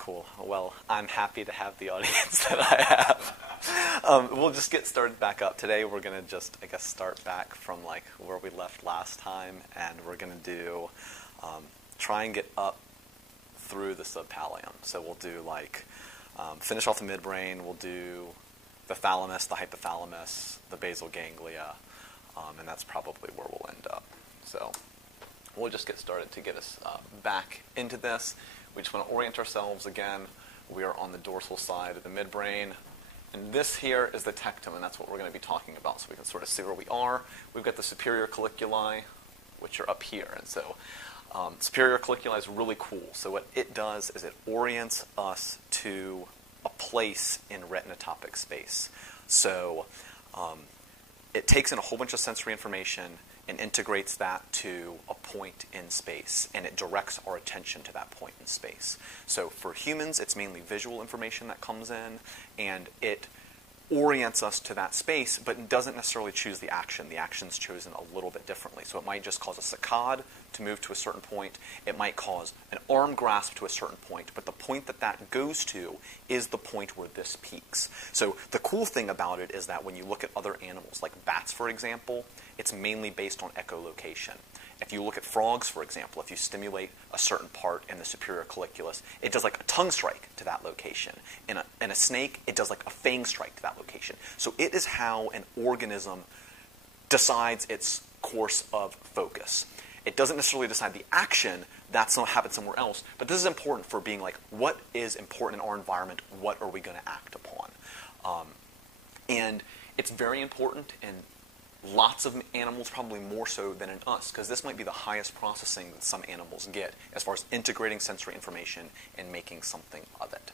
Cool. Well, I'm happy to have the audience that I have. We'll just get started back up. Today we're going to just, I guess, start back from like where we left last time, and we're going to do, try and get up through the subpallium. So we'll do like, finish off the midbrain, we'll do the thalamus, the hypothalamus, the basal ganglia, and that's probably where we'll end up. So we'll just get started to get us back into this. We just want to orient ourselves again. We are on the dorsal side of the midbrain. And this here is the tectum, and that's what we're going to be talking about, so we can sort of see where we are. We've got the superior colliculi, which are up here. And so superior colliculi is really cool. So what it does is it orients us to a place in retinotopic space. So it takes in a whole bunch of sensory information and integrates that to a point in space, and it directs our attention to that point in space. So for humans, it's mainly visual information that comes in, and it orients us to that space, but it doesn't necessarily choose the action. The action's chosen a little bit differently. So it might just cause a saccade to move to a certain point. It might cause an arm grasp to a certain point, but the point that that goes to is the point where this peaks. So the cool thing about it is that when you look at other animals, like bats, for example, it's mainly based on echolocation. If you look at frogs, for example, if you stimulate a certain part in the superior colliculus, it does like a tongue strike to that location. In a snake, it does like a fang strike to that location. So it is how an organism decides its course of focus. It doesn't necessarily decide the action. That's not happen somewhere else. But this is important for being like, what is important in our environment? What are we going to act upon? And it's very important in lots of animals, probably more so than in us, because this might be the highest processing that some animals get as far as integrating sensory information and making something of it.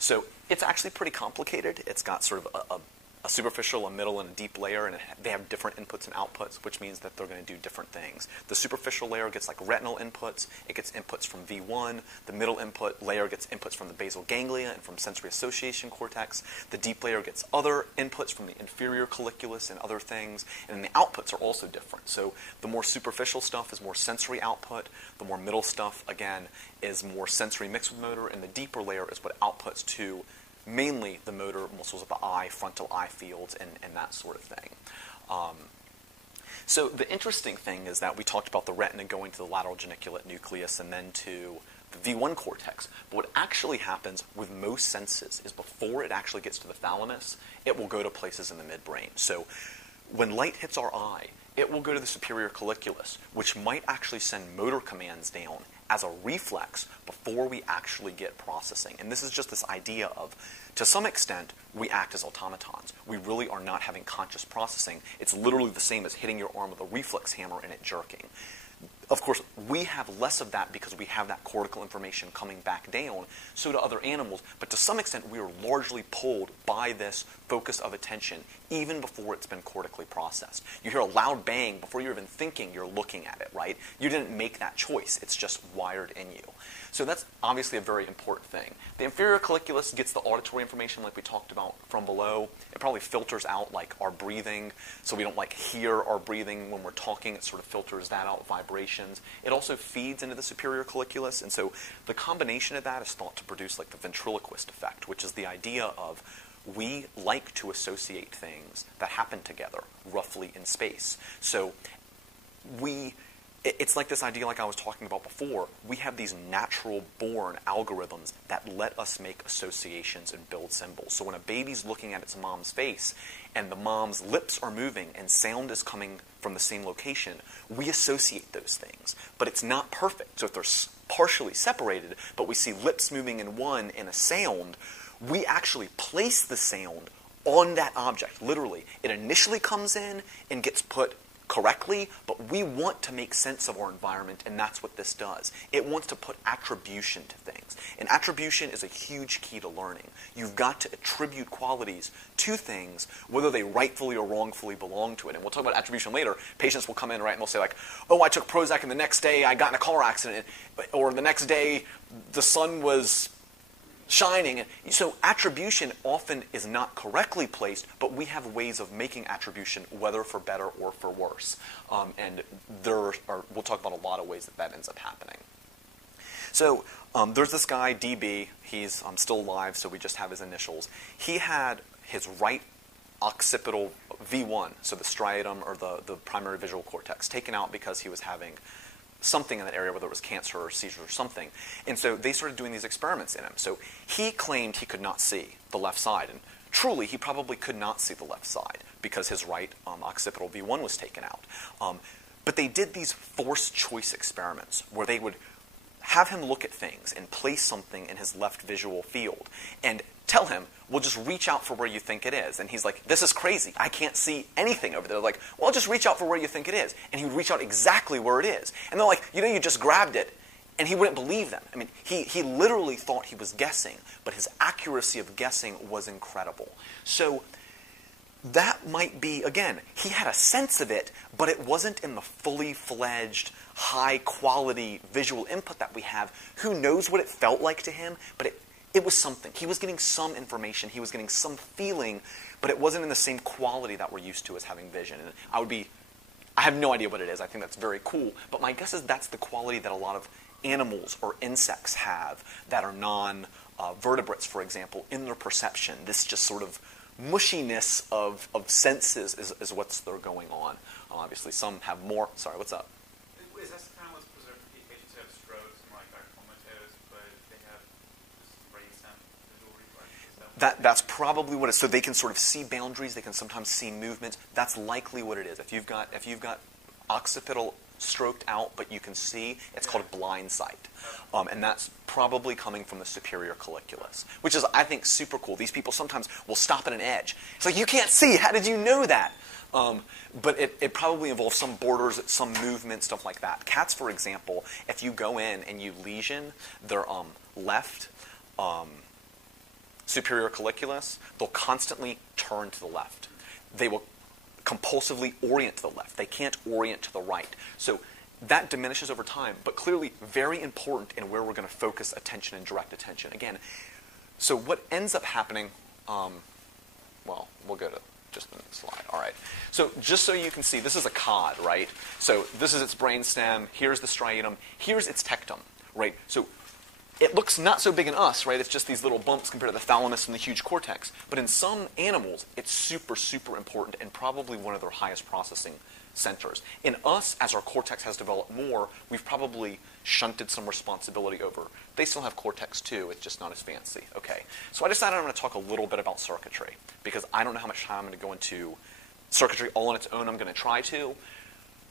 So it's actually pretty complicated. It's got sort of a superficial, a middle, and a deep layer, and they have different inputs and outputs, which means that they're going to do different things. The superficial layer gets like retinal inputs. It gets inputs from V1. The middle input layer gets inputs from the basal ganglia and from sensory association cortex. The deep layer gets other inputs from the inferior colliculus and other things, and then the outputs are also different. So the more superficial stuff is more sensory output. The more middle stuff, again, is more sensory mixed with motor, and the deeper layer is what outputs to mainly the motor muscles of the eye, frontal eye fields, and that sort of thing. So the interesting thing is that we talked about the retina going to the lateral geniculate nucleus and then to the V1 cortex. But what actually happens with most senses is before it actually gets to the thalamus, it will go to places in the midbrain. So when light hits our eye, it will go to the superior colliculus, which might actually send motor commands down as a reflex before we actually get processing. And this is just this idea of, to some extent, we act as automatons. We really are not having conscious processing. It's literally the same as hitting your arm with a reflex hammer and it jerking. Of course, we have less of that because we have that cortical information coming back down, so do other animals, but to some extent we are largely pulled by this focus of attention even before it's been cortically processed. You hear a loud bang, before you're even thinking you're looking at it, right? You didn't make that choice, it's just wired in you. So that's obviously a very important thing. The inferior colliculus gets the auditory information like we talked about from below. It probably filters out like our breathing, so we don't like hear our breathing when we're talking. It sort of filters that out, vibrations. It also feeds into the superior colliculus, and so the combination of that is thought to produce like the ventriloquist effect, which is the idea of we like to associate things that happen together roughly in space. So it's like this idea like I was talking about before. We have these natural-born algorithms that let us make associations and build symbols. So when a baby's looking at its mom's face and the mom's lips are moving and sound is coming from the same location, we associate those things. But it's not perfect. So if they're partially separated, but we see lips moving in one and a sound, we actually place the sound on that object, literally. It initially comes in and gets put correctly, but we want to make sense of our environment, and that's what this does. It wants to put attribution to things. And attribution is a huge key to learning. You've got to attribute qualities to things, whether they rightfully or wrongfully belong to it. And we'll talk about attribution later. Patients will come in, right, and they'll say like, oh, I took Prozac and the next day I got in a car accident, or the next day the sun was shining. So attribution often is not correctly placed, but we have ways of making attribution, whether for better or for worse. And we'll talk about a lot of ways that ends up happening. So there's this guy, DB. He's still alive, so we just have his initials. He had his right occipital V1, so the striatum or the primary visual cortex, taken out because he was having something in that area, whether it was cancer or seizure or something. And so they started doing these experiments in him. So he claimed he could not see the left side. And truly, he probably could not see the left side because his right occipital V1 was taken out. But they did these forced choice experiments where they would have him look at things and place something in his left visual field and tell him, well, just reach out for where you think it is. And he's like, this is crazy. I can't see anything over there. They're like, well, just reach out for where you think it is. And he would reach out exactly where it is. And they're like, you just grabbed it. And he wouldn't believe them. I mean, he literally thought he was guessing, but his accuracy of guessing was incredible. So that might be, again, he had a sense of it, but it wasn't in the fully fledged, high-quality visual input that we have. Who knows what it felt like to him, but it was something. He was getting some information. He was getting some feeling, but it wasn't in the same quality that we're used to as having vision. And I have no idea what it is. I think that's very cool. But my guess is that's the quality that a lot of animals or insects have that are non-vertebrates, for example, in their perception. This just sort of mushiness of senses is what's there going on. Obviously, some have more. Sorry, what's up? Is that kind of what's preserved for patients who have strokes and are comatose, but they have this brainstem visual reflex? That's probably what it is. So they can sort of see boundaries. They can sometimes see movements. That's likely what it is. If you've got occipital stroked out, but you can see, it's called blind sight. And that's probably coming from the superior colliculus, which is, I think, super cool. These people sometimes will stop at an edge. It's like, you can't see. How did you know that? But it probably involves some borders, some movement, stuff like that. Cats, for example, if you go in and you lesion their left superior colliculus, they'll constantly turn to the left. They will compulsively orient to the left. They can't orient to the right. So that diminishes over time, but clearly very important in where we're going to focus attention and direct attention. Again, so what ends up happening, well, we'll go to just the next slide. All right. So just so you can see, this is a cod, right? So this is its brainstem. Here's the striatum. Here's its tectum, right? So it looks not so big in us, right? It's just these little bumps compared to the thalamus and the huge cortex. But in some animals, it's super, super important and probably one of their highest processing centers. In us, as our cortex has developed more, we've probably shunted some responsibility over. They still have cortex too, it's just not as fancy. Okay, so I decided I'm going to talk a little bit about circuitry because I don't know how much time I'm going to go into circuitry all on its own. I'm going to try to.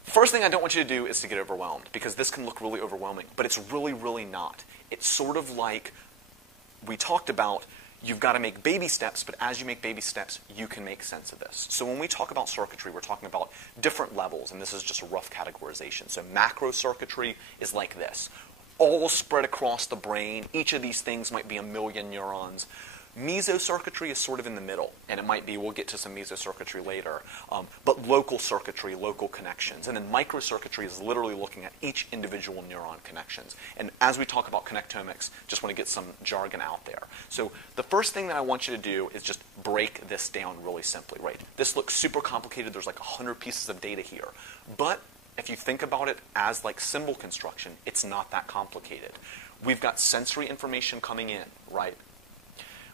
First thing I don't want you to do is to get overwhelmed because this can look really overwhelming, but it's really, really not. It's sort of like we talked about, you've got to make baby steps, but as you make baby steps, you can make sense of this. So when we talk about circuitry, we're talking about different levels, and this is just a rough categorization. So macro circuitry is like this, all spread across the brain. Each of these things might be a million neurons. Mesocircuitry is sort of in the middle, and it might be, we'll get to some mesocircuitry later, but local circuitry, local connections. And then microcircuitry is literally looking at each individual neuron connections. And as we talk about connectomics, just want to get some jargon out there. So the first thing that I want you to do is just break this down really simply, right? This looks super complicated. There's like 100 pieces of data here. But if you think about it as like symbol construction, it's not that complicated. We've got sensory information coming in, right?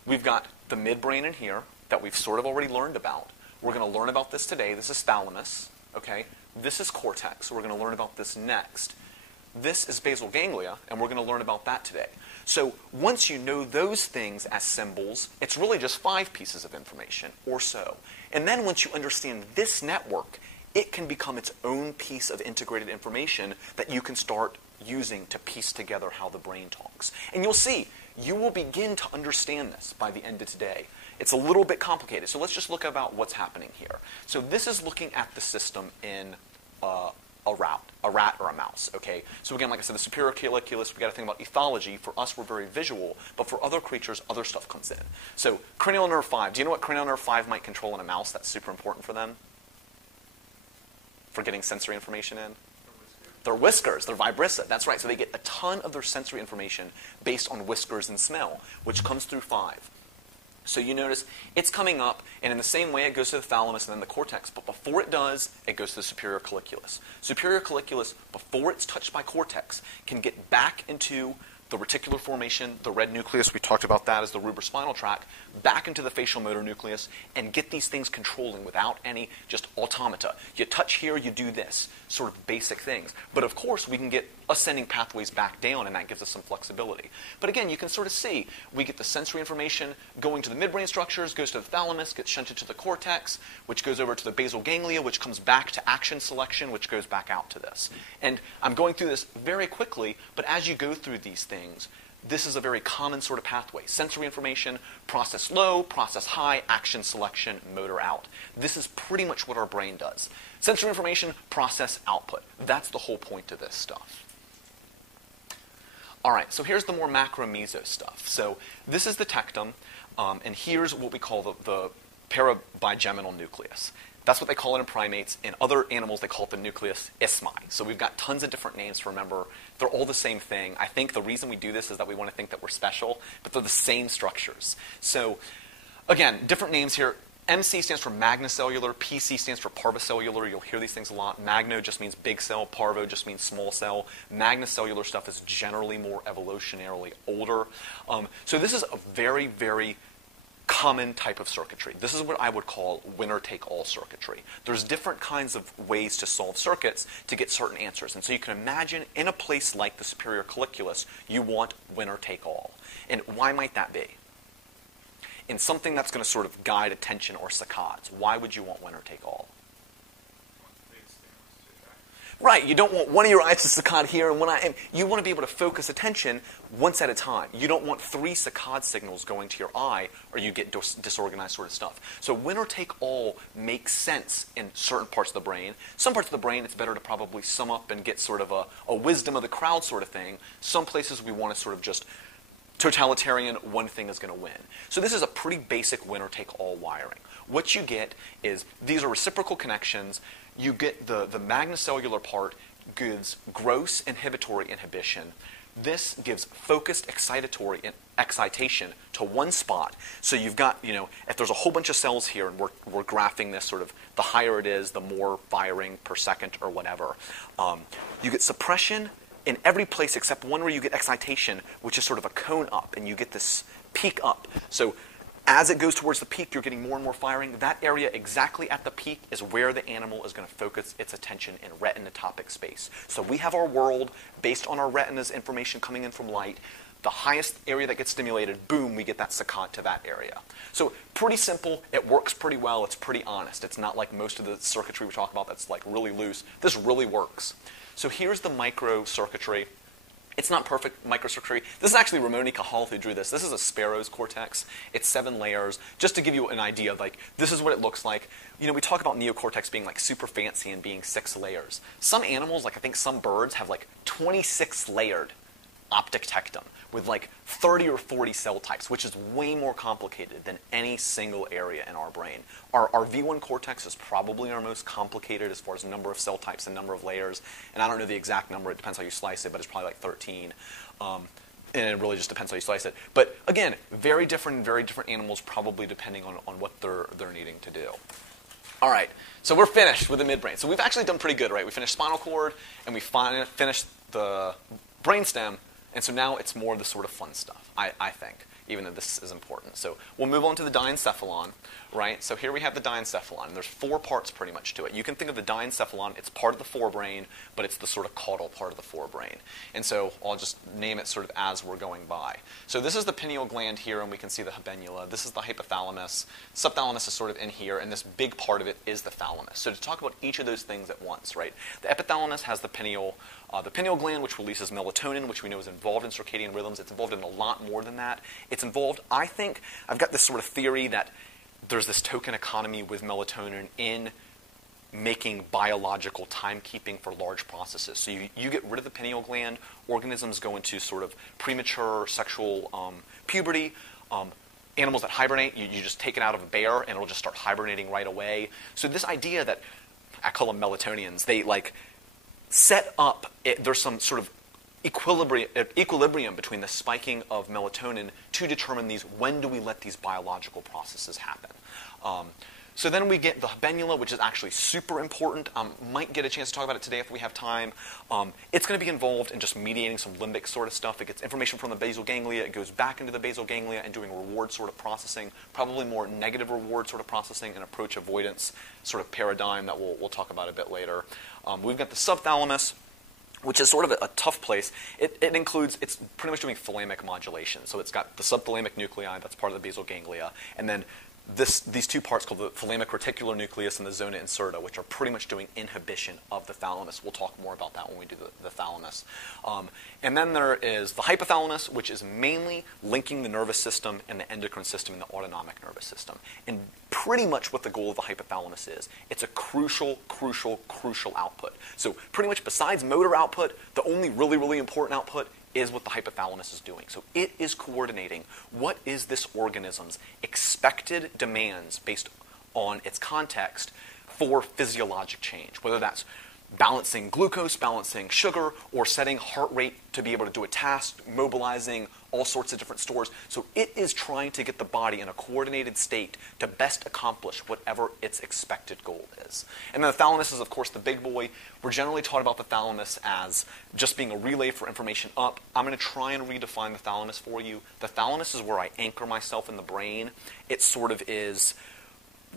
We've got the midbrain in here that we've sort of already learned about. We're going to learn about this today. This is thalamus, okay? This is cortex. We're going to learn about this next. This is basal ganglia, and we're going to learn about that today. So once you know those things as symbols, it's really just 5 pieces of information or so. And then once you understand this network, it can become its own piece of integrated information that you can start using to piece together how the brain talks. And you'll see, you will begin to understand this by the end of today. It's a little bit complicated, so let's just look about what's happening here. So this is looking at the system in a rat or a mouse, okay? So again, like I said, the superior colliculus, we got to think about ethology. For us, we're very visual, but for other creatures, other stuff comes in. So cranial nerve 5. Do you know what cranial nerve 5 might control in a mouse that's super important for them? For getting sensory information in? Their whiskers, their vibrissa, that's right. So they get a ton of their sensory information based on whiskers and smell, which comes through 5. So you notice it's coming up, and in the same way it goes to the thalamus and then the cortex, but before it does, it goes to the superior colliculus. Superior colliculus, before it's touched by cortex, can get back into the reticular formation, the red nucleus, we talked about that as the rubrispinal tract, back into the facial motor nucleus, and get these things controlling without any just automata. You touch here, you do this, sort of basic things. But of course, we can get ascending pathways back down, and that gives us some flexibility. But again, you can sort of see, we get the sensory information going to the midbrain structures, goes to the thalamus, gets shunted to the cortex, which goes over to the basal ganglia, which comes back to action selection, which goes back out to this. And I'm going through this very quickly, but as you go through these things, this is a very common sort of pathway. Sensory information, process low, process high, action selection, motor out. This is pretty much what our brain does. Sensory information, process output. That's the whole point of this stuff. All right, so here's the more macro-meso stuff. So this is the tectum, and here's what we call the parabigeminal nucleus. That's what they call it in primates. In other animals, they call it the nucleus ismi. So we've got tons of different names to remember. They're all the same thing. I think the reason we do this is that we want to think that we're special, but they're the same structures. So again, different names here. MC stands for magnocellular. PC stands for parvocellular. You'll hear these things a lot. Magno just means big cell. Parvo just means small cell. Magnocellular stuff is generally more evolutionarily older. So this is a very, very common type of circuitry. This is what I would call winner-take-all circuitry. There's different kinds of ways to solve circuits to get certain answers. And so you can imagine in a place like the superior colliculus, you want winner-take-all. And why might that be? In something that's going to sort of guide attention or saccades, why would you want winner-take-all? Right, you don't want one of your eyes to saccade here and one eye. You want to be able to focus attention once at a time. You don't want 3 saccade signals going to your eye or you get disorganized sort of stuff. So winner take all makes sense in certain parts of the brain. Some parts of the brain, it's better to probably sum up and get sort of a wisdom of the crowd sort of thing. Some places we want to sort of just totalitarian, one thing is going to win. So this is a pretty basic winner-take-all wiring. What you get is these are reciprocal connections. You get the magnocellular part gives gross inhibitory inhibition. This gives focused excitatory excitation to one spot. So you've got, if there's a whole bunch of cells here, and we're graphing this sort of, the higher it is, the more firing per second or whatever. You get suppression in every place except one where you get excitation, which is sort of a cone up, and you get this peak up. So as it goes towards the peak, you're getting more and more firing. That area exactly at the peak is where the animal is going to focus its attention in retinotopic space. So we have our world based on our retina's information coming in from light. The highest area that gets stimulated, boom, we get that saccade to that area. So pretty simple. It works pretty well. It's pretty honest. It's not like most of the circuitry we talk about that's like really loose. This really works. So here's the microcircuitry. It's not perfect microcircuitry. This is actually Ramon y Cajal who drew this. This is a sparrow's cortex. It's 7 layers. Just to give you an idea, like, this is what it looks like. We talk about neocortex being like super fancy and being 6 layers. Some animals, like I think some birds, have like 26 layered optic tectum with like 30 or 40 cell types, which is way more complicated than any single area in our brain. Our V1 cortex is probably our most complicated as far as number of cell types and number of layers. And I don't know the exact number. It depends how you slice it, but it's probably like 13. And it really just depends how you slice it. But again, very different animals, probably depending on what they're needing to do. All right, so we're finished with the midbrain. So we've actually done pretty good, right? We finished spinal cord, and we finished the brainstem. And so now it's more the sort of fun stuff, I think, even though this is important. So we'll move on to the diencephalon, right? So here we have the diencephalon. And there's 4 parts pretty much to it. You can think of the diencephalon, it's part of the forebrain, but it's the sort of caudal part of the forebrain. And so I'll just name it sort of as we're going by. So this is the pineal gland here, and we can see the habenula. This is the hypothalamus. Subthalamus is sort of in here, and this big part of it is the thalamus. So to talk about each of those things at once, right? The epithalamus has the pineal gland, which releases melatonin, which we know is involved in circadian rhythms. It's involved in a lot more than that. It's involved, I think, I've got this sort of theory that there's this token economy with melatonin in making biological timekeeping for large processes. So you get rid of the pineal gland, organisms go into sort of premature sexual puberty. Animals that hibernate, you just take it out of a bear and it'll just start hibernating right away. So this idea that, I call them melatonians, they like set up, there's some sort of equilibrium between the spiking of melatonin to determine when do we let these biological processes happen. So then we get the habenula, which is actually super important. Might get a chance to talk about it today if we have time. It's going to be involved in just mediating some limbic sort of stuff. It gets information from the basal ganglia. It goes back into the basal ganglia and doing reward sort of processing, probably more negative reward sort of processing and approach avoidance sort of paradigm that we'll talk about a bit later. We've got the subthalamus, which is sort of a tough place. It includes, it's pretty much doing thalamic modulation. So it's got the subthalamic nuclei, that's part of the basal ganglia, and then these two parts called the thalamic reticular nucleus and the zona incerta, which are pretty much doing inhibition of the thalamus. We'll talk more about that when we do the thalamus. And then there is the hypothalamus, which is mainly linking the nervous system and the endocrine system and the autonomic nervous system. And pretty much what the goal of the hypothalamus is, it's a crucial output. So pretty much besides motor output, the only really important output is what the hypothalamus is doing. So it is coordinating what is this organism's expected demands based on its context for physiologic change, whether that's balancing glucose, balancing sugar, or setting heart rate to be able to do a task, mobilizing all sorts of different stores. So it is trying to get the body in a coordinated state to best accomplish whatever its expected goal is. And then the thalamus is, of course, the big boy. We're generally taught about the thalamus as just being a relay for information up. I'm going to try and redefine the thalamus for you. The thalamus is where I anchor myself in the brain. It sort of is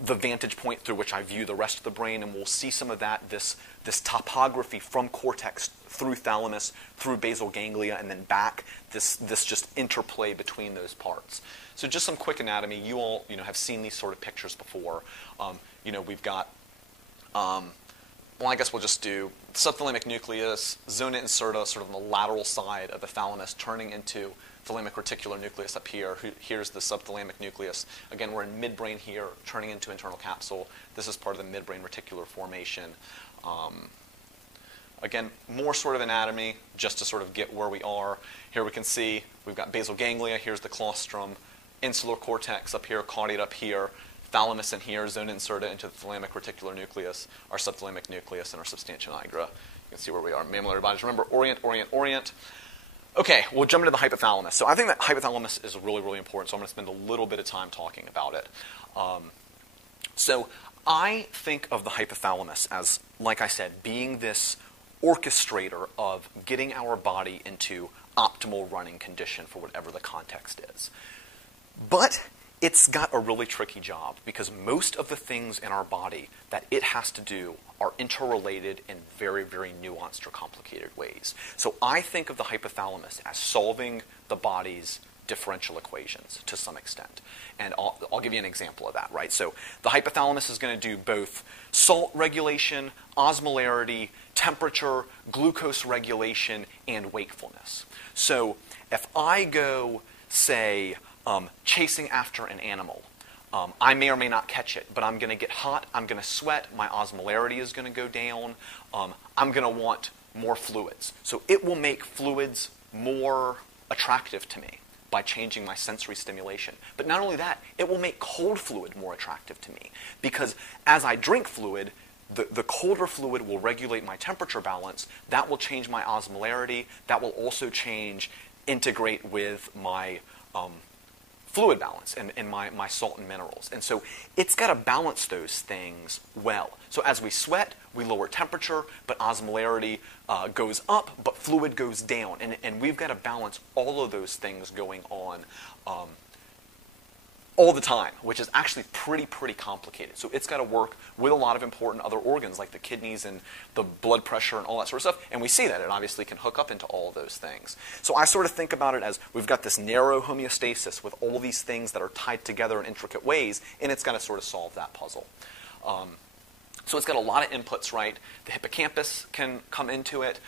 the vantage point through which I view the rest of the brain, and we'll see some of that, this topography from cortex through thalamus, through basal ganglia, and then back, this just interplay between those parts. So just some quick anatomy. You all have seen these sort of pictures before. We've got, well, I guess we'll just do subthalamic nucleus, zona incerta, sort of on the lateral side of the thalamus, turning into thalamic reticular nucleus up here. Here's the subthalamic nucleus. Again, we're in midbrain here, turning into internal capsule. This is part of the midbrain reticular formation. Again, more sort of anatomy, just to sort of get where we are. Here we can see we've got basal ganglia. Here's the claustrum, insular cortex up here, caudate up here, thalamus in here, zona incerta into the thalamic reticular nucleus, our subthalamic nucleus, and our substantia nigra. You can see where we are. Mammillary bodies. Remember, orient. Okay, we'll jump into the hypothalamus. So I think that hypothalamus is really important, so I'm going to spend a little bit of time talking about it. So I think of the hypothalamus as, like I said, being this orchestrator of getting our body into optimal running condition for whatever the context is. But it's got a really tricky job because most of the things in our body that it has to do are interrelated in very nuanced or complicated ways. So I think of the hypothalamus as solving the body's differential equations to some extent. And I'll give you an example of that, right? So the hypothalamus is going to do both salt regulation, osmolarity, temperature, glucose regulation, and wakefulness. So if I go, say, chasing after an animal, I may or may not catch it, but I'm going to get hot, I'm going to sweat, my osmolarity is going to go down, I'm going to want more fluids. So it will make fluids more attractive to me by changing my sensory stimulation. But not only that, it will make cold fluid more attractive to me because as I drink fluid, the colder fluid will regulate my temperature balance. That will change my osmolarity. That will also integrate with my fluid balance and my salt and minerals. And so it's got to balance those things well. So as we sweat, we lower temperature, but osmolarity goes up, but fluid goes down. And we've got to balance all of those things going on all the time, which is actually pretty complicated. So it's got to work with a lot of important other organs like the kidneys and the blood pressure and all that sort of stuff. And we see that it obviously can hook up into all of those things. So I sort of think about it as we've got this narrow homeostasis with all these things that are tied together in intricate ways, and it's got to sort of solve that puzzle. So it's got a lot of inputs, right? The hippocampus can come into it.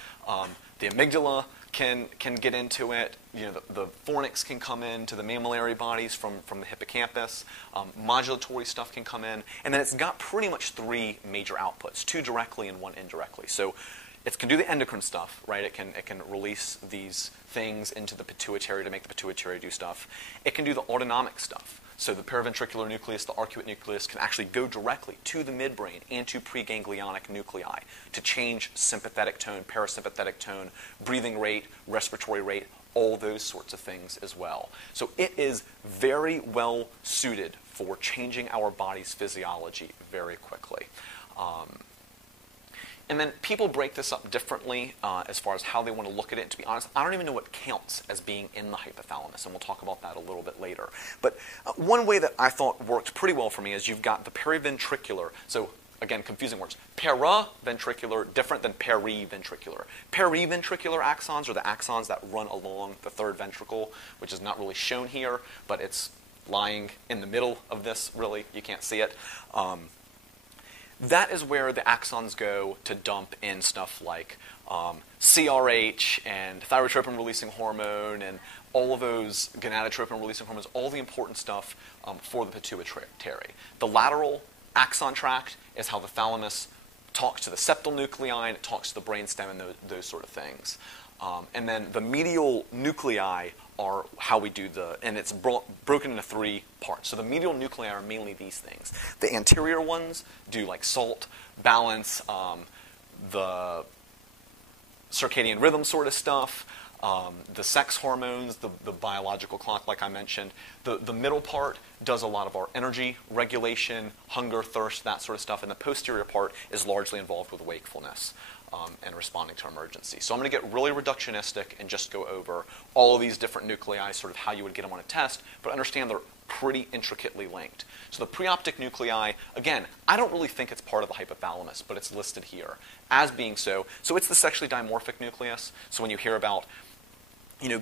The amygdala can get into it. The fornix can come into the mammillary bodies from the hippocampus. Modulatory stuff can come in. And then it's got pretty much three major outputs, two directly and one indirectly. So it can do the endocrine stuff, right? It can release these things into the pituitary to make the pituitary do stuff. It can do the autonomic stuff. So the paraventricular nucleus, the arcuate nucleus, can actually go directly to the midbrain and to preganglionic nuclei to change sympathetic tone, parasympathetic tone, breathing rate, respiratory rate, all those sorts of things as well. So it is very well suited for changing our body's physiology very quickly. And then people break this up differently as far as how they want to look at it. To be honest, I don't even know what counts as being in the hypothalamus, and we'll talk about that a little bit later. But one way that I thought worked pretty well for me is you've got the periventricular. So again, confusing words. Paraventricular, different than periventricular. Periventricular axons are the axons that run along the third ventricle, which is not really shown here, but it's lying in the middle of this, really. You can't see it. That is where the axons go to dump in stuff like CRH and thyrotropin-releasing hormone and all of those gonadotropin-releasing hormones, all the important stuff for the pituitary. The lateral axon tract is how the thalamus talks to the septal nuclei, and it talks to the brainstem and those sort of things. And then the medial nuclei are how we do and it's broken into 3 parts. So the medial nuclei are mainly these things. The anterior ones do like salt, balance, the circadian rhythm sort of stuff, the sex hormones, the biological clock like I mentioned. The middle part does a lot of our energy regulation, hunger, thirst, that sort of stuff, and the posterior part is largely involved with wakefulness. And responding to emergency. So I'm going to get really reductionistic and just go over all of these different nuclei, sort of how you would get them on a test, but understand they're pretty intricately linked. So the preoptic nuclei, again, I don't really think it's part of the hypothalamus, but it's listed here as being so. So it's the sexually dimorphic nucleus. So when you hear about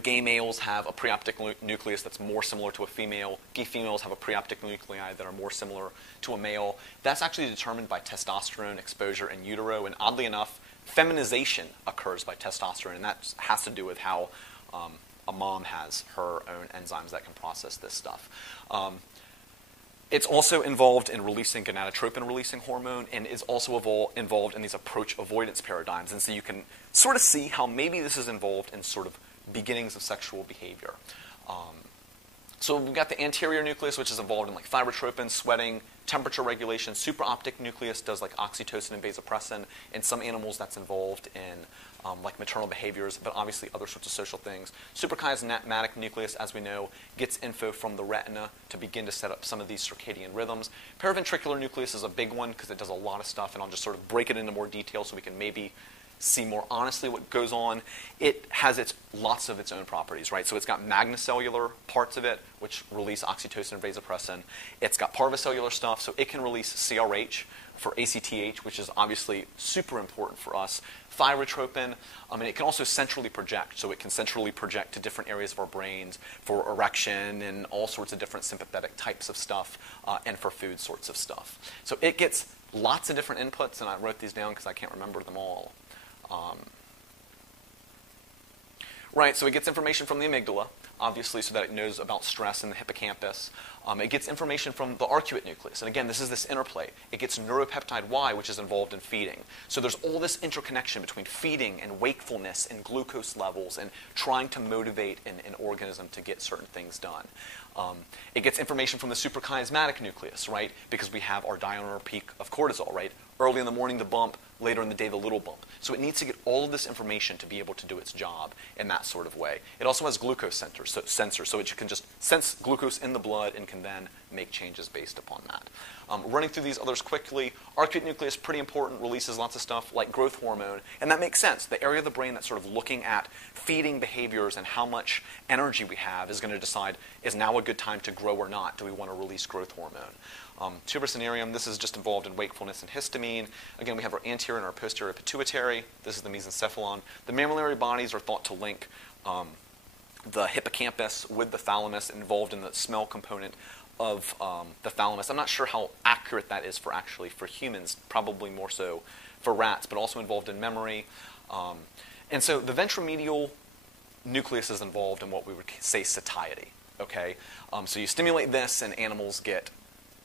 gay males have a preoptic nucleus that's more similar to a female. Gay females have a preoptic nuclei that are more similar to a male. That's actually determined by testosterone exposure in utero, and oddly enough, feminization occurs by testosterone, and that has to do with how a mom has her own enzymes that can process this stuff. It's also involved in releasing gonadotropin-releasing hormone, and is also involved in these approach avoidance paradigms. And so you can sort of see how maybe this is involved in sort of beginnings of sexual behavior. So we've got the anterior nucleus, which is involved in like thyrotropin, sweating, temperature regulation. Supraoptic nucleus does like oxytocin and vasopressin. In some animals, that's involved in like maternal behaviors, but obviously other sorts of social things. Suprachiasmatic nucleus, as we know, gets info from the retina to begin to set up some of these circadian rhythms. Paraventricular nucleus is a big one because it does a lot of stuff, and I'll just sort of break it into more detail so we can maybe see more honestly what goes on. It has lots of its own properties, right? So it's got magnocellular parts of it, which release oxytocin and vasopressin. It's got parvocellular stuff, so it can release CRH for ACTH, which is obviously super important for us. Thyrotropin, and it can also centrally project, so it can centrally project to different areas of our brains for erection and all sorts of different sympathetic types of stuff, and for food sorts of stuff. So it gets lots of different inputs, and I wrote these down because I can't remember them all. Right, so it gets information from the amygdala, obviously, so that it knows about stress in the hippocampus. It gets information from the arcuate nucleus. And again, this is this interplay. It gets neuropeptide Y, which is involved in feeding. So there's all this interconnection between feeding and wakefulness and glucose levels and trying to motivate an organism to get certain things done. It gets information from the suprachiasmatic nucleus, right? Because we have our diurnal peak of cortisol, right? Early in the morning, the bump. Later in the day, the little bump. So it needs to get all of this information to be able to do its job in that sort of way. It also has glucose sensors, so it can just sense glucose in the blood and can then make changes based upon that. Running through these others quickly, arcuate nucleus, pretty important, releases lots of stuff like growth hormone, and that makes sense. The area of the brain that's sort of looking at feeding behaviors and how much energy we have is going to decide, is now a good time to grow or not? Do we want to release growth hormone? Tuberous cinereum, this is just involved in wakefulness and histamine. Again, we have our anterior and our posterior pituitary. This is the mesencephalon. The mammillary bodies are thought to link the hippocampus with the thalamus, involved in the smell component of the thalamus. I'm not sure how accurate that is for humans, probably more so for rats, but also involved in memory. And so the ventromedial nucleus is involved in what we would say satiety. Okay, so you stimulate this, and animals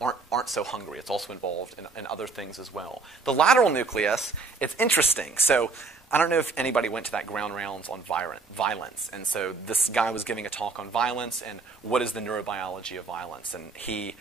aren't so hungry. It's also involved in other things as well. The lateral nucleus, it's interesting. So I don't know if anybody went to that ground rounds on violence. And so this guy was giving a talk on violence and what is the neurobiology of violence. And he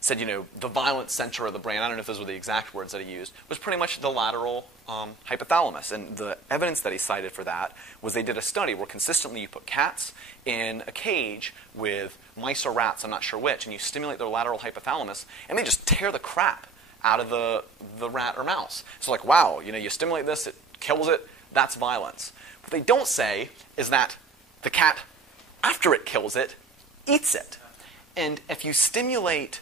said, the violent center of the brain, I don't know if those were the exact words that he used, was pretty much the lateral hypothalamus. And the evidence that he cited for that was they did a study where consistently you put cats in a cage with mice or rats, I'm not sure which, and you stimulate their lateral hypothalamus, and they just tear the crap out of the rat or mouse. So like, wow, you stimulate this, it kills it, that's violence. What they don't say is that the cat, after it kills it, eats it. And if you stimulate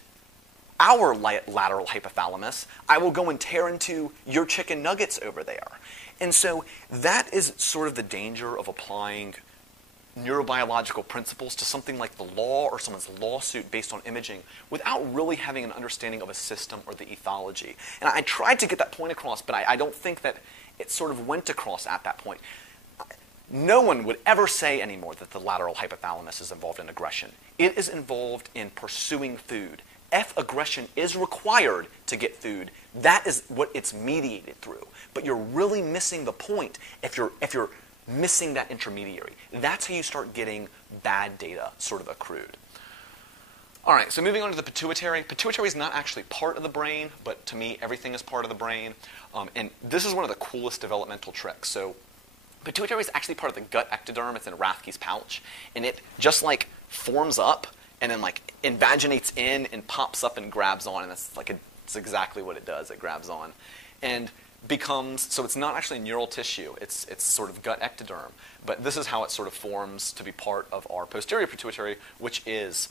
our lateral hypothalamus, I will go and tear into your chicken nuggets over there. And so that is sort of the danger of applying neurobiological principles to something like the law or someone's lawsuit based on imaging without really having an understanding of a system or the ethology. And I tried to get that point across, but I don't think that it sort of went across at that point. No one would ever say anymore that the lateral hypothalamus is involved in aggression. It is involved in pursuing food. If aggression is required to get food, that is what it's mediated through. But you're really missing the point if you're missing that intermediary. That's how you start getting bad data sort of accrued. All right, so moving on to the pituitary. Pituitary is not actually part of the brain, but to me, everything is part of the brain. And this is one of the coolest developmental tricks. So pituitary is actually part of the gut ectoderm. It's in Rathke's pouch. And it just like forms up and then like invaginates in and pops up and grabs on. And it's exactly what it does. It grabs on. And becomes, so it's not actually neural tissue. It's sort of gut ectoderm. But this is how it sort of forms to be part of our posterior pituitary, which is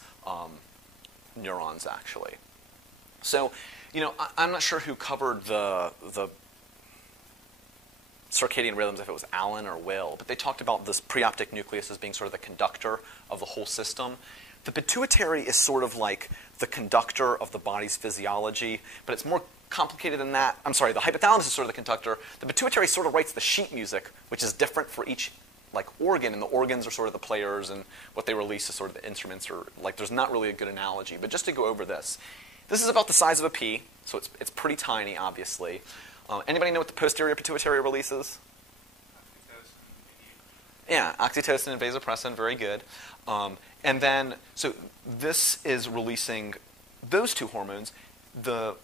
neurons actually. So, I'm not sure who covered the circadian rhythms, if it was Alan or Will, but they talked about this preoptic nucleus as being sort of the conductor of the whole system. The pituitary is sort of like the conductor of the body's physiology, but it's more complicated than that. I'm sorry, the hypothalamus is sort of the conductor. The pituitary sort of writes the sheet music, which is different for each organ, and the organs are sort of the players, and what they release is sort of the instruments, or there's not really a good analogy. But just to go over this is about the size of a pea, so it's pretty tiny, obviously. Anybody know what the posterior pituitary releases? Yeah, oxytocin and vasopressin, very good. And then, so this is releasing those two hormones. The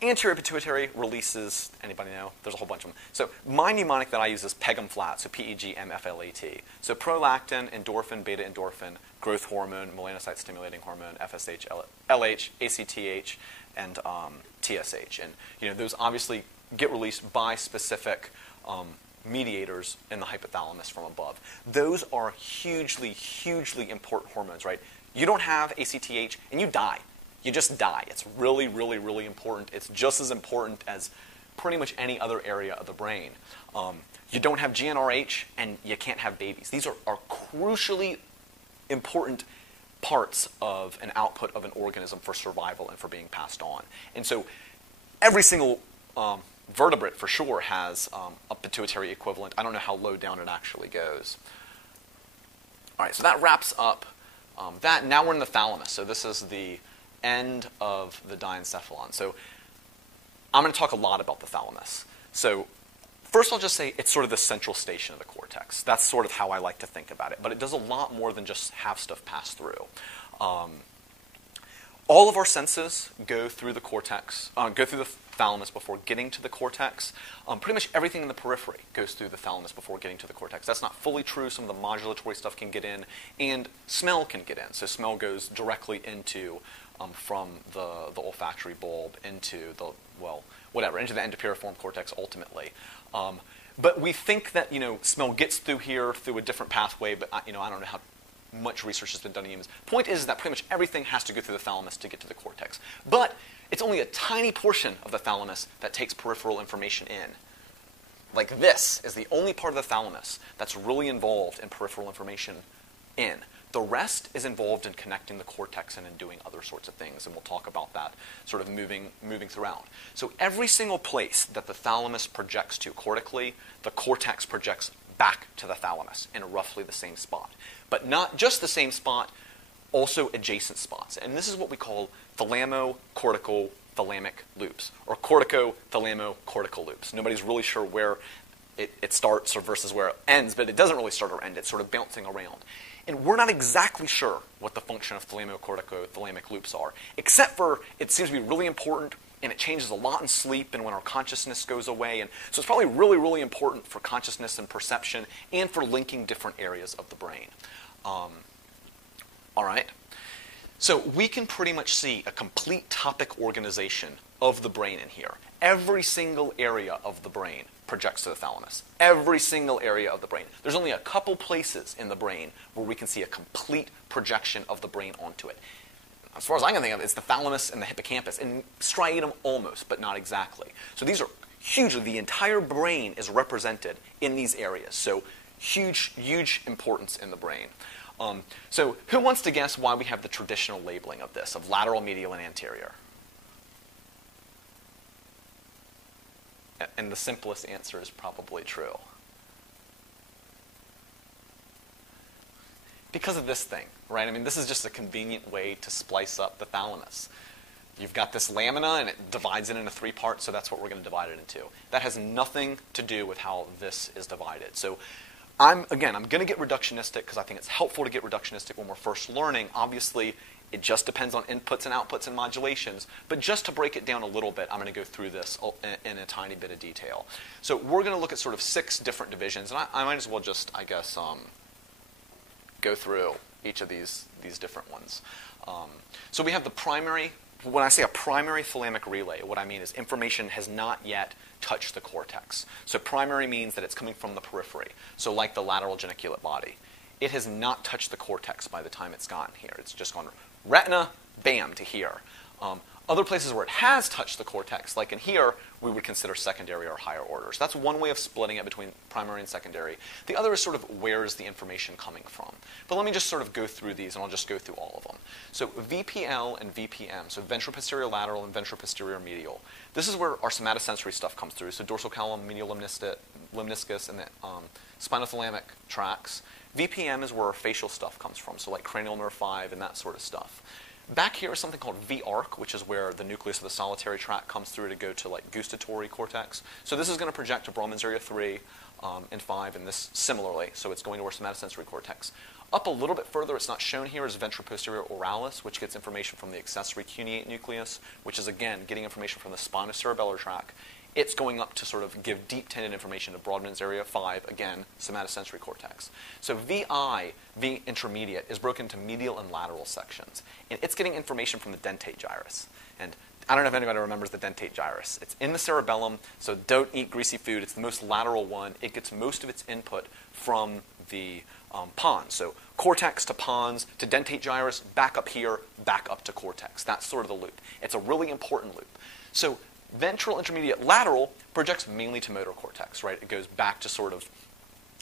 anterior pituitary releases, anybody know? There's a whole bunch of them. So my mnemonic that I use is PEGMFLAT, so PEGMFLAT. So prolactin, endorphin, beta endorphin, growth hormone, melanocyte stimulating hormone, FSH, LH, ACTH, and TSH. And those obviously get released by specific mediators in the hypothalamus from above. Those are hugely, hugely important hormones, right? You don't have ACTH and you die. You just die. It's really, really, really important. It's just as important as pretty much any other area of the brain. You don't have GnRH and you can't have babies. These are crucially important parts of an output of an organism for survival and for being passed on. And so every single vertebrate for sure has a pituitary equivalent. I don't know how low down it actually goes. All right, so that wraps up that. Now we're in the thalamus. So this is the end of the diencephalon. So I'm going to talk a lot about the thalamus. So first I'll just say it's sort of the central station of the cortex. That's sort of how I like to think about it. But it does a lot more than just have stuff pass through. All of our senses go through the cortex, go through the thalamus before getting to the cortex. Pretty much everything in the periphery goes through the thalamus before getting to the cortex. That's not fully true. Some of the modulatory stuff can get in, and smell can get in. So smell goes directly into, from the olfactory bulb into the, into the endopiriform cortex ultimately. But we think that, smell gets through here through a different pathway, but, I don't know how much research has been done in humans. Point is that pretty much everything has to go through the thalamus to get to the cortex. But it's only a tiny portion of the thalamus that takes peripheral information in. Like this is the only part of the thalamus that's really involved in peripheral information in. The rest is involved in connecting the cortex and in doing other sorts of things, and we'll talk about that sort of moving throughout. So every single place that the thalamus projects to cortically, the cortex projects back to the thalamus in roughly the same spot. But not just the same spot, also adjacent spots. And this is what we call thalamo-cortical-thalamic loops, or cortico-thalamo-cortical loops. Nobody's really sure where it starts or versus where it ends, but it doesn't really start or end. It's sort of bouncing around. And we're not exactly sure what the function of thalamocorticothalamic loops are, except for it seems to be really important, and it changes a lot in sleep and when our consciousness goes away. And so it's probably really, really important for consciousness and perception and for linking different areas of the brain. All right? So we can pretty much see a complete topic organization of the brain in here. Every single area of the brain projects to the thalamus. Every single area of the brain. There's only a couple places in the brain where we can see a complete projection of the brain onto it. As far as I can think of, it's the thalamus and the hippocampus, and striatum almost, but not exactly. So these are hugely, the entire brain is represented in these areas. So huge, huge importance in the brain. So who wants to guess why we have the traditional labeling of this, of lateral, medial, and anterior? And the simplest answer is probably true. Because of this thing, right? I mean, this is just a convenient way to splice up the thalamus. You've got this lamina, and it divides it into 3 parts, so that's what we're going to divide it into. That has nothing to do with how this is divided. So I'm going to get reductionistic because I think it's helpful to get reductionistic when we're first learning. Obviously, it just depends on inputs and outputs and modulations. But just to break it down a little bit, I'm going to go through this in a tiny bit of detail. So we're going to look at sort of 6 different divisions. And I might as well just, I guess, go through each of these different ones. So we have the primary. When I say a primary thalamic relay, what I mean is information has not yet touched the cortex. So primary means that it's coming from the periphery. So like the lateral geniculate body. It has not touched the cortex by the time it's gotten here. It's just gone retina, bam, to here. Other places where it has touched the cortex, like in here, we would consider secondary or higher orders. That's one way of splitting it between primary and secondary. The other is sort of where is the information coming from. But let me just sort of go through these, and I'll just go through all of them. So VPL and VPM, so ventroposterior lateral and ventroposterior medial. This is where our somatosensory stuff comes through. So dorsal column, medial lemniscus, and the spinothalamic tracts. VPM is where our facial stuff comes from, so like cranial nerve 5 and that sort of stuff. Back here is something called V-arc, which is where the nucleus of the solitary tract comes through to go to like gustatory cortex. So this is going to project to Brodmann's area 3 and 5, and this similarly. So it's going to our somatosensory cortex. Up a little bit further, it's not shown here, is ventroposterior oralis, which gets information from the accessory cuneate nucleus, which is, again, getting information from the spinocerebellar tract. It's going up to sort of give deep-tended information to Brodmann's area 5, again, somatosensory cortex. So VI, V intermediate, is broken into medial and lateral sections. And it's getting information from the dentate gyrus. And I don't know if anybody remembers the dentate gyrus. It's in the cerebellum, so don't eat greasy food. It's the most lateral one. It gets most of its input from the pons. So cortex to pons to dentate gyrus, back up here, back up to cortex. That's sort of the loop. It's a really important loop. So ventral intermediate lateral projects mainly to motor cortex, right? It goes back to sort of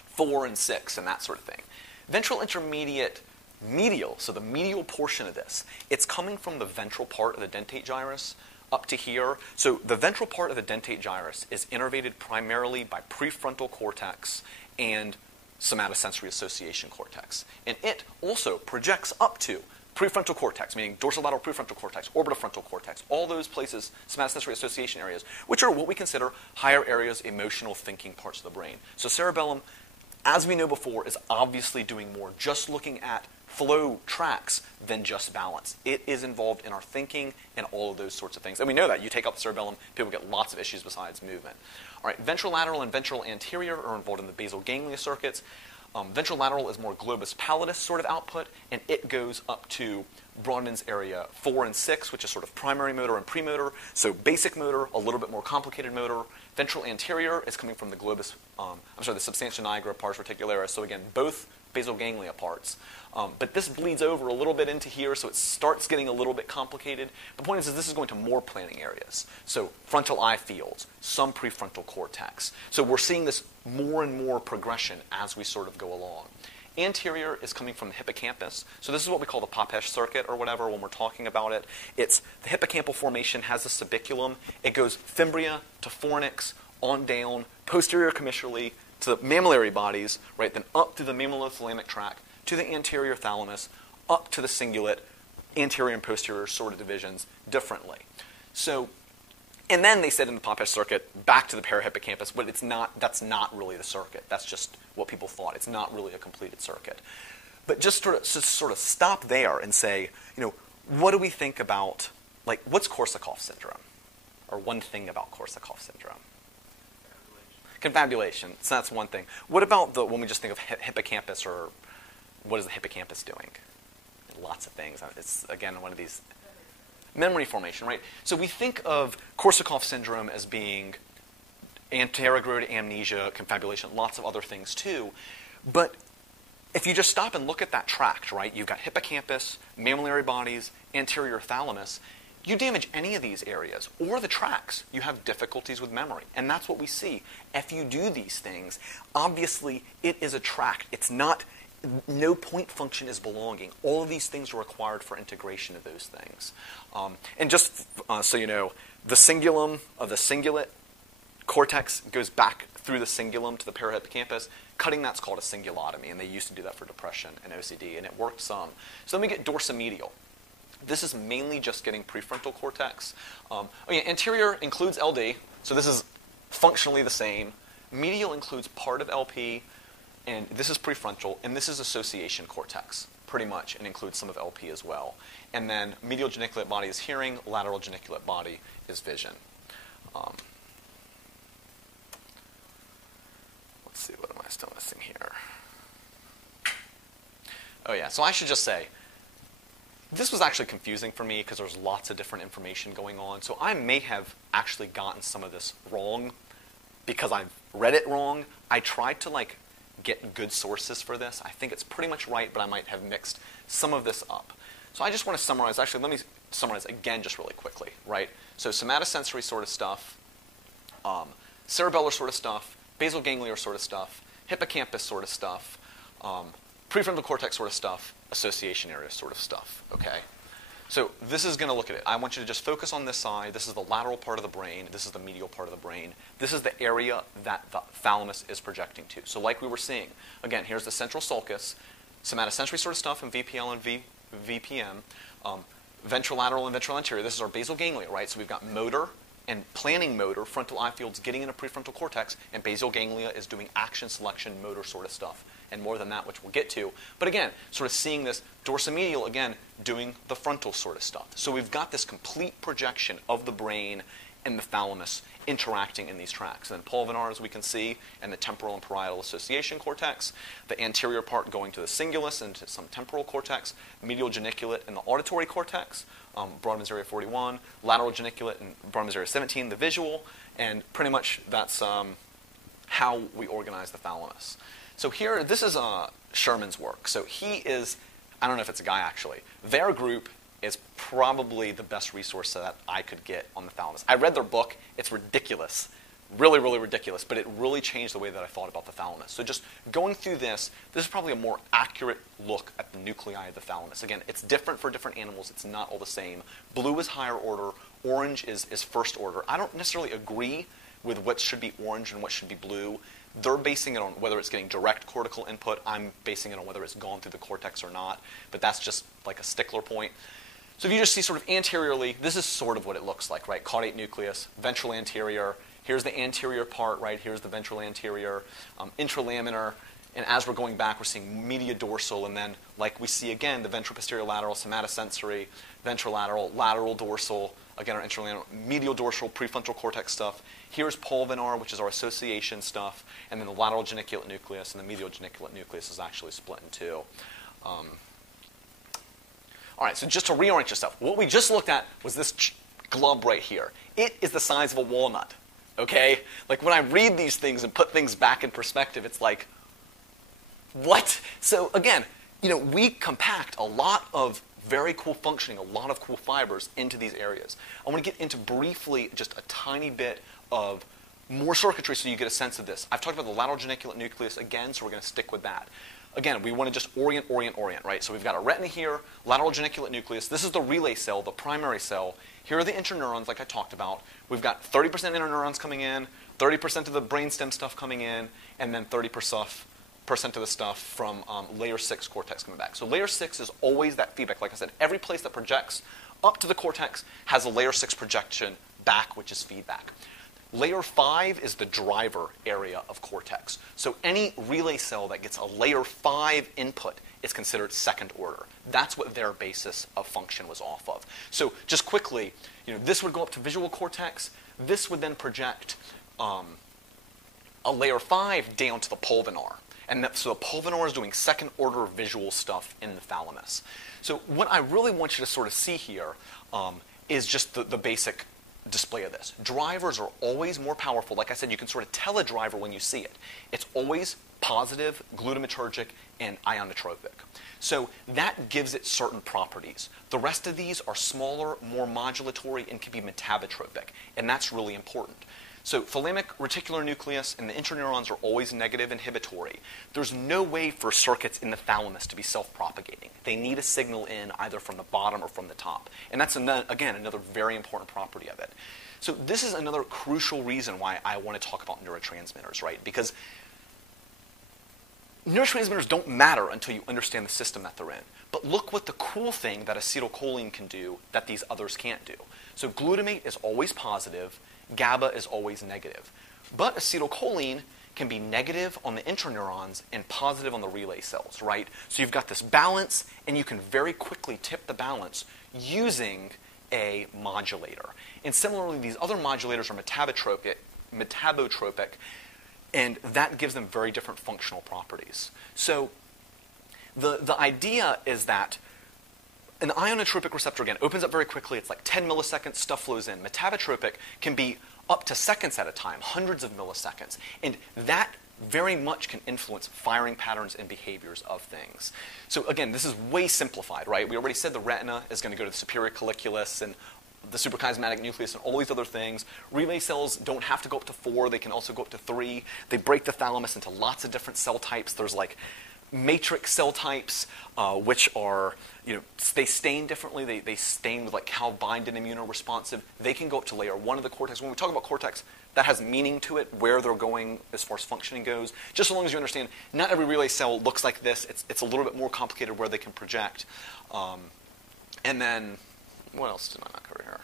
4 and 6 and that sort of thing. Ventral intermediate medial, so the medial portion of this, it's coming from the ventral part of the dentate gyrus up to here. So the ventral part of the dentate gyrus is innervated primarily by prefrontal cortex and somatosensory association cortex. And it also projects up to prefrontal cortex, meaning dorsolateral prefrontal cortex, orbitofrontal cortex, all those places, somatosensory association areas, which are what we consider higher areas, emotional thinking parts of the brain. So cerebellum, as we know before, is obviously doing more just looking at flow tracks than just balance. It is involved in our thinking and all of those sorts of things. And we know that. You take out the cerebellum, people get lots of issues besides movement. All right, ventrolateral and ventral anterior are involved in the basal ganglia circuits. Ventrolateral is more globus pallidus sort of output, and it goes up to Brodmann's area 4 and 6, which is sort of primary motor and premotor. So basic motor, a little bit more complicated motor. Ventral anterior is coming from the globus, the substantia nigra, pars reticularis. So again, both basal ganglia parts. But this bleeds over a little bit into here, so it starts getting a little bit complicated. The point is this is going to more planning areas. So frontal eye fields, some prefrontal cortex. So we're seeing this more and more progression as we sort of go along. Anterior is coming from the hippocampus. So this is what we call the Popesh circuit or whatever when we're talking about it. It's the hippocampal formation has a subiculum. It goes fimbria to fornix, on down, posterior commissurally, to the mammillary bodies, right, then up through the mammillothalamic tract, to the anterior thalamus, up to the cingulate, anterior and posterior sort of divisions differently. So, and then they said in the Popesh circuit, back to the parahippocampus, but that's not really the circuit. That's just what people thought. It's not really a completed circuit. But just sort of stop there and say, what do we think about, like, what's Korsakoff syndrome? Or one thing about Korsakoff syndrome? Confabulation. So that's one thing. What about when we just think of hippocampus, or what is the hippocampus doing? Lots of things. It's, again, one of these memory formation, right? So we think of Korsakoff syndrome as being anterograde amnesia, confabulation, lots of other things too. But if you just stop and look at that tract, right, you've got hippocampus, mammillary bodies, anterior thalamus. You damage any of these areas, or the tracts, you have difficulties with memory. And that's what we see. If you do these things, obviously it is a tract. It's not, no point function is belonging. All of these things are required for integration of those things. And just so you know, the cingulum of the cingulate cortex goes back through the cingulum to the parahippocampus. Cutting that's called a cingulotomy, and they used to do that for depression and OCD, and it worked some. So then we get dorsomedial. This is mainly just getting prefrontal cortex. Anterior includes LD, so this is functionally the same. Medial includes part of LP, and this is prefrontal, and this is association cortex, pretty much, and includes some of LP as well. And then medial geniculate body is hearing, lateral geniculate body is vision. Let's see, what am I still missing here? Oh yeah, so I should just say, this was actually confusing for me because there's lots of different information going on. So I may have actually gotten some of this wrong because I've read it wrong. I tried to get good sources for this. I think it's pretty much right, but I might have mixed some of this up. So I just want to summarize. Actually, let me summarize again just really quickly, right? So somatosensory sort of stuff, cerebellar sort of stuff, basal ganglion sort of stuff, hippocampus sort of stuff, prefrontal cortex sort of stuff, association area sort of stuff, okay? So this is going to look at it. I want you to just focus on this side. This is the lateral part of the brain. This is the medial part of the brain. This is the area that the thalamus is projecting to. So like we were seeing, again, here's the central sulcus, somatosensory sort of stuff in VPL and VPM, ventrolateral and ventral anterior. This is our basal ganglia, right? So we've got motor and planning motor, frontal eye fields getting into prefrontal cortex, and basal ganglia is doing action, selection, motor sort of stuff, and more than that, which we'll get to. But again, sort of seeing this dorsomedial, again, doing the frontal sort of stuff. So we've got this complete projection of the brain and the thalamus interacting in these tracts. And then pulvinar, as we can see, and the temporal and parietal association cortex, the anterior part going to the cingulus and to some temporal cortex, medial geniculate and the auditory cortex, Brodmann's area 41, lateral geniculate and Brodmann's area 17, the visual, and pretty much that's how we organize the thalamus. So here, this is Sherman's work. So he is, I don't know if it's a guy actually, their group is probably the best resource that I could get on the thalamus. I read their book. It's ridiculous. Really, really ridiculous. But it really changed the way that I thought about the thalamus. So just going through this is probably a more accurate look at the nuclei of the thalamus. Again, it's different for different animals. It's not all the same. Blue is higher order. Orange is first order. I don't necessarily agree with what should be orange and what should be blue. They're basing it on whether it's getting direct cortical input. I'm basing it on whether it's gone through the cortex or not. But that's just like a stickler point. So if you just see sort of anteriorly, this is sort of what it looks like, right? Caudate nucleus, ventral anterior. Here's the anterior part, right? Here's the ventral anterior, intralaminar. And as we're going back, we're seeing media dorsal. And then, like we see again, the ventral posterior lateral, somatosensory, ventrolateral, lateral dorsal. Again, our intralaminar, medial dorsal, prefrontal cortex stuff. Here's pulvinar, which is our association stuff. And then the lateral geniculate nucleus and the medial geniculate nucleus is actually split in two. All right, so just to reorient yourself, what we just looked at was this glub right here. It is the size of a walnut, okay? Like when I read these things and put things back in perspective, it's like, what? So again, we compact a lot of very cool functioning, a lot of cool fibers into these areas. I want to get into briefly just a tiny bit of more circuitry so you get a sense of this. I've talked about the lateral geniculate nucleus again, so we're going to stick with that. Again, we want to just orient, right? So we've got a retina here, lateral geniculate nucleus. This is the relay cell, the primary cell. Here are the interneurons, like I talked about. We've got 30% interneurons coming in, 30% of the brainstem stuff coming in, and then 30% of the stuff from layer 6 cortex coming back. So layer 6 is always that feedback. Like I said, every place that projects up to the cortex has a layer 6 projection back, which is feedback. Layer 5 is the driver area of cortex. So any relay cell that gets a layer 5 input is considered second order. That's what their basis of function was off of. So just quickly, this would go up to visual cortex. This would then project a layer 5 down to the pulvinar. And so the pulvinar is doing second order visual stuff in the thalamus. So what I really want you to sort of see here is just the basic display of this. Drivers are always more powerful. Like I said, you can sort of tell a driver when you see it. It's always positive, glutamatergic, and ionotropic. So that gives it certain properties. The rest of these are smaller, more modulatory, and can be metabotropic, and that's really important. So thalamic reticular nucleus and the interneurons are always negative inhibitory. There's no way for circuits in the thalamus to be self-propagating. They need a signal in either from the bottom or from the top. And that's, again, another very important property of it. So this is another crucial reason why I want to talk about neurotransmitters, right? Because neurotransmitters don't matter until you understand the system that they're in. But look what the cool thing that acetylcholine can do that these others can't do. So glutamate is always positive. GABA is always negative. But acetylcholine can be negative on the interneurons and positive on the relay cells, right? So you've got this balance, and you can very quickly tip the balance using a modulator. And similarly, these other modulators are metabotropic, and that gives them very different functional properties. So the idea is that an ionotropic receptor, again, opens up very quickly. It's like 10 milliseconds, stuff flows in. Metabotropic can be up to seconds at a time, hundreds of milliseconds. And that very much can influence firing patterns and behaviors of things. So again, this is way simplified, right? We already said the retina is going to go to the superior colliculus and the suprachiasmatic nucleus and all these other things. Relay cells don't have to go up to 4. They can also go up to 3. They break the thalamus into lots of different cell types. There's like matrix cell types, which are, they stain differently. They stain with like calbindin immunoresponsive. They can go up to layer 1 of the cortex. When we talk about cortex, that has meaning to it, where they're going as far as functioning goes. Just as long as you understand, not every relay cell looks like this. It's a little bit more complicated where they can project. And then, what else did I not cover here?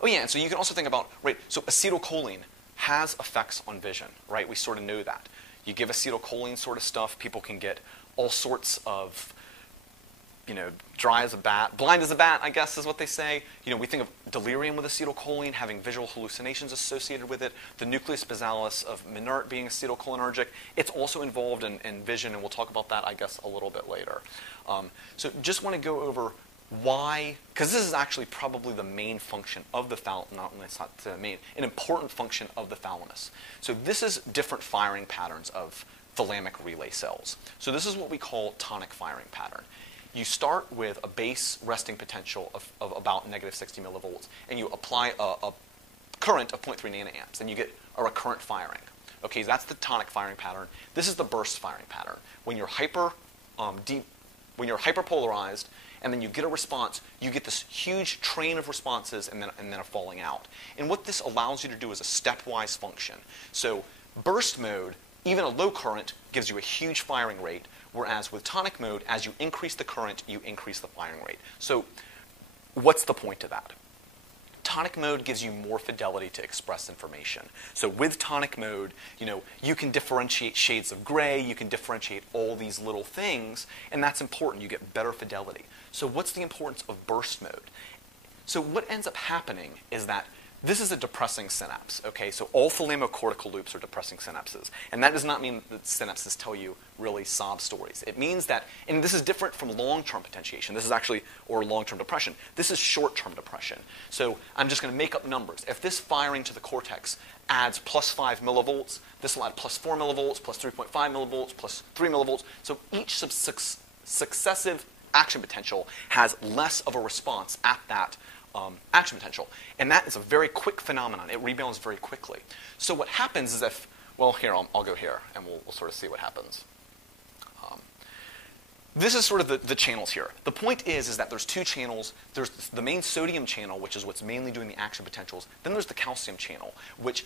Oh yeah, and so you can also think about, right, so acetylcholine has effects on vision, right? We sort of know that. You give acetylcholine sort of stuff, people can get all sorts of, dry as a bat, blind as a bat, I guess is what they say. We think of delirium with acetylcholine, having visual hallucinations associated with it. The nucleus basalis of Minert being acetylcholinergic. It's also involved in vision, and we'll talk about that, I guess, a little bit later. So just want to go over why, because this is actually probably the main function of the thalamus, it's not the main, an important function of the thalamus. So this is different firing patterns of thalamic relay cells. So this is what we call tonic firing pattern. You start with a base resting potential of about negative 60 millivolts, and you apply a current of 0.3 nanoamps, and you get a recurrent firing. Okay, so that's the tonic firing pattern. This is the burst firing pattern. When you're hyperpolarized, and then you get a response, you get this huge train of responses and then a falling out. And what this allows you to do is a stepwise function. So burst mode, even a low current, gives you a huge firing rate, whereas with tonic mode, as you increase the current, you increase the firing rate. So what's the point of that? Tonic mode gives you more fidelity to express information. So with tonic mode, you can differentiate shades of gray, you can differentiate all these little things, and that's important. You get better fidelity. So what's the importance of burst mode? So what ends up happening is that this is a depressing synapse, okay? So all thalamocortical loops are depressing synapses. And that does not mean that synapses tell you really sob stories. It means that, and this is different from long-term potentiation. This is actually, or long-term depression. This is short-term depression. So I'm just going to make up numbers. If this firing to the cortex adds plus 5 millivolts, this will add plus 4 millivolts, plus 3.5 millivolts, plus 3 millivolts. So each successive action potential has less of a response at that action potential. And that is a very quick phenomenon. It rebounds very quickly. So what happens is if, well, here, I'll go here, and we'll sort of see what happens. This is sort of the channels here. The point is that there's two channels. There's the main sodium channel, which is what's mainly doing the action potentials. Then there's the calcium channel, which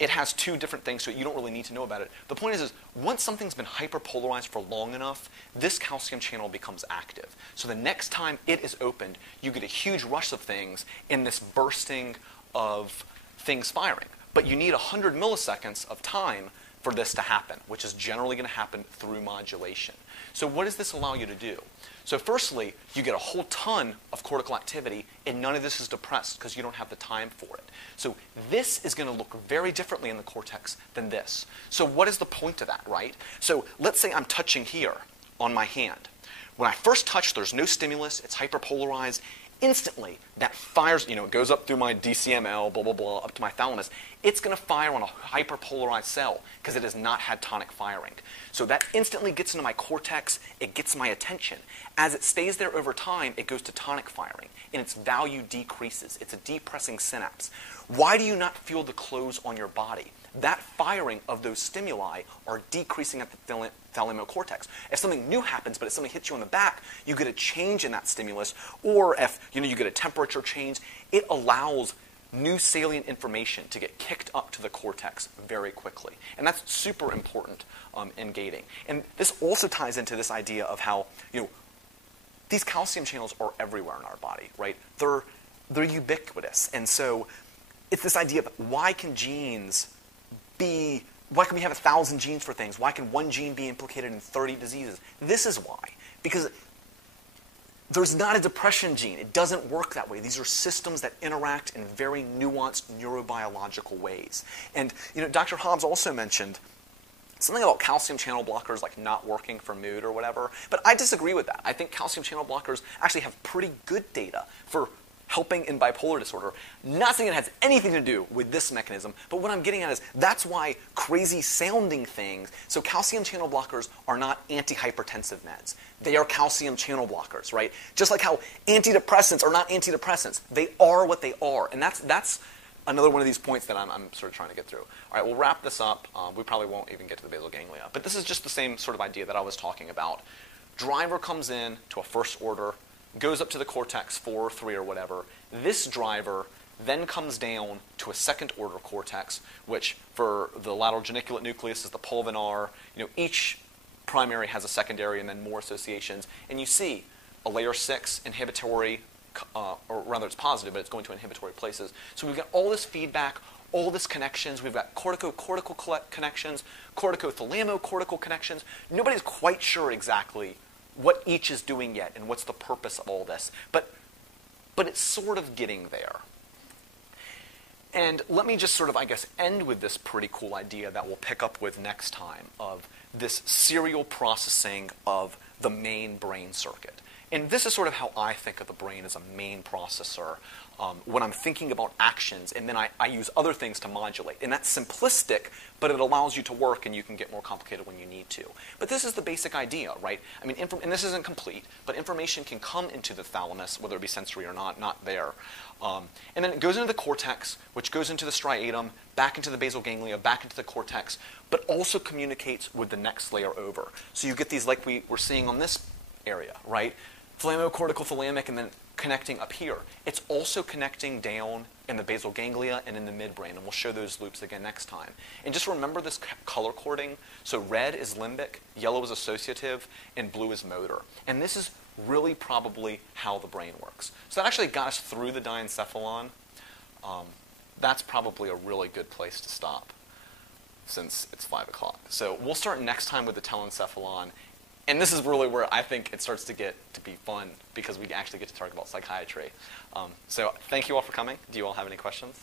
it has two different things, so you don't really need to know about it. The point is once something's been hyperpolarized for long enough, this calcium channel becomes active. So the next time it is opened, you get a huge rush of things in this bursting of things firing. But you need 100 milliseconds of time for this to happen, which is generally going to happen through modulation. So what does this allow you to do? So firstly, you get a whole ton of cortical activity, and none of this is depressed because you don't have the time for it. So this is going to look very differently in the cortex than this. So what is the point of that, right? So let's say I'm touching here on my hand. When I first touch, there's no stimulus, it's hyperpolarized. Instantly, that fires, it goes up through my DCML, blah, blah, blah, up to my thalamus. It's going to fire on a hyperpolarized cell because it has not had tonic firing. So that instantly gets into my cortex. It gets my attention. As it stays there over time, it goes to tonic firing, and its value decreases. It's a depressing synapse. Why do you not feel the clothes on your body? That firing of those stimuli are decreasing at the thalamocortex. If something new happens, but if something hits you on the back, you get a change in that stimulus, or if you get a temperature change, it allows new salient information to get kicked up to the cortex very quickly. And that's super important in gating. And this also ties into this idea of how these calcium channels are everywhere in our body, right? They're ubiquitous. And so it's this idea of why can we have 1,000 genes for things? Why can one gene be implicated in 30 diseases? This is why. Because there's not a depression gene. It doesn't work that way. These are systems that interact in very nuanced neurobiological ways. And Dr. Hobbs also mentioned something about calcium channel blockers like not working for mood or whatever. But I disagree with that. I think calcium channel blockers actually have pretty good data for helping in bipolar disorder. Not saying it has anything to do with this mechanism, but what I'm getting at is that's why crazy sounding things, so calcium channel blockers are not antihypertensive meds. They are calcium channel blockers, right? Just like how antidepressants are not antidepressants. They are what they are. And that's another one of these points that I'm sort of trying to get through. All right, we'll wrap this up. We probably won't even get to the basal ganglia. But this is just the same sort of idea that I was talking about. Driver comes in to a first order, goes up to the cortex 4 or 3 or whatever. This driver then comes down to a second order cortex, which for the lateral geniculate nucleus is the pulvinar. Each primary has a secondary and then more associations. And you see a layer 6 inhibitory, or rather it's positive, but it's going to inhibitory places. So we've got all this feedback, all this connections. We've got cortico-cortical connections, cortico-thalamocortical connections. Nobody's quite sure exactly what each is doing yet and what's the purpose of all this. But it's sort of getting there. And let me just sort of, end with this pretty cool idea that we'll pick up with next time of this serial processing of the main brain circuit. And this is sort of how I think of the brain as a main processor when I'm thinking about actions, and then I use other things to modulate. And that's simplistic, but it allows you to work, and you can get more complicated when you need to. But this is the basic idea, right? I mean, and this isn't complete, but information can come into the thalamus, whether it be sensory or not there. And then it goes into the cortex, which goes into the striatum, back into the basal ganglia, back into the cortex, but also communicates with the next layer over. So you get these like we were seeing on this area, right? Thalamocortical thalamic, and then connecting up here. It's also connecting down in the basal ganglia and in the midbrain, and we'll show those loops again next time. And just remember this color coding. So red is limbic, yellow is associative, and blue is motor. And this is really probably how the brain works. So that actually got us through the diencephalon. That's probably a really good place to stop since it's 5 o'clock. So we'll start next time with the telencephalon. And this is really where I think it starts to get to be fun because we actually get to talk about psychiatry. So thank you all for coming. Do you all have any questions?